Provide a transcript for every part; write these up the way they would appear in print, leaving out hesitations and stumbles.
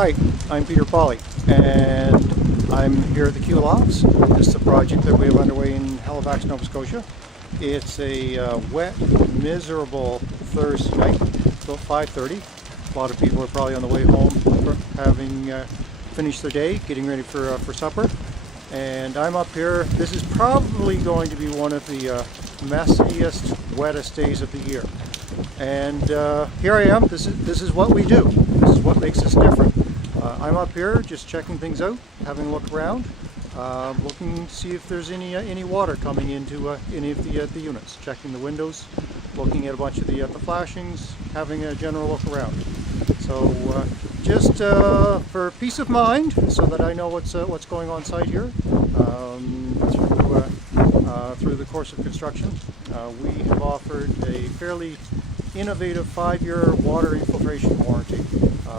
Hi, I'm Peter Polley, and I'm here at the Q Lofts. This is a project that we have underway in Halifax, Nova Scotia. It's a wet, miserable Thursday night, about 5:30. A lot of people are probably on the way home, having finished their day, getting ready for supper. And I'm up here. This is probably going to be one of the messiest, wettest days of the year. And here I am. This is what we do. This is what makes us different. I'm up here just checking things out, having a look around, looking to see if there's any water coming into any of the units. Checking the windows, looking at a bunch of the flashings, having a general look around. So just for peace of mind, so that I know what's going on site here through the course of construction. We have offered a fairly innovative 5-year water infiltration warranty.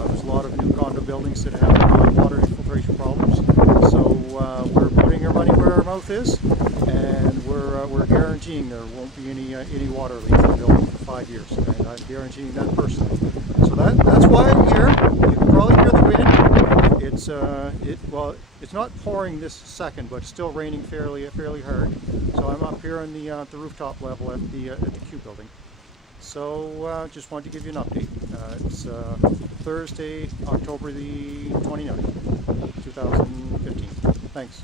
There's a lot of new condo buildings that have water infiltration problems, so we're putting our money where our mouth is, and we're guaranteeing there won't be any water leak in the building for 5 years, and I'm guaranteeing that personally. So that's why I'm here. You can probably hear the wind. It's not pouring this second, but it's still raining fairly hard. So I'm up here on the rooftop level at the Q building. So just wanted to give you an update. It's Thursday, October the 29th, 2015. Thanks.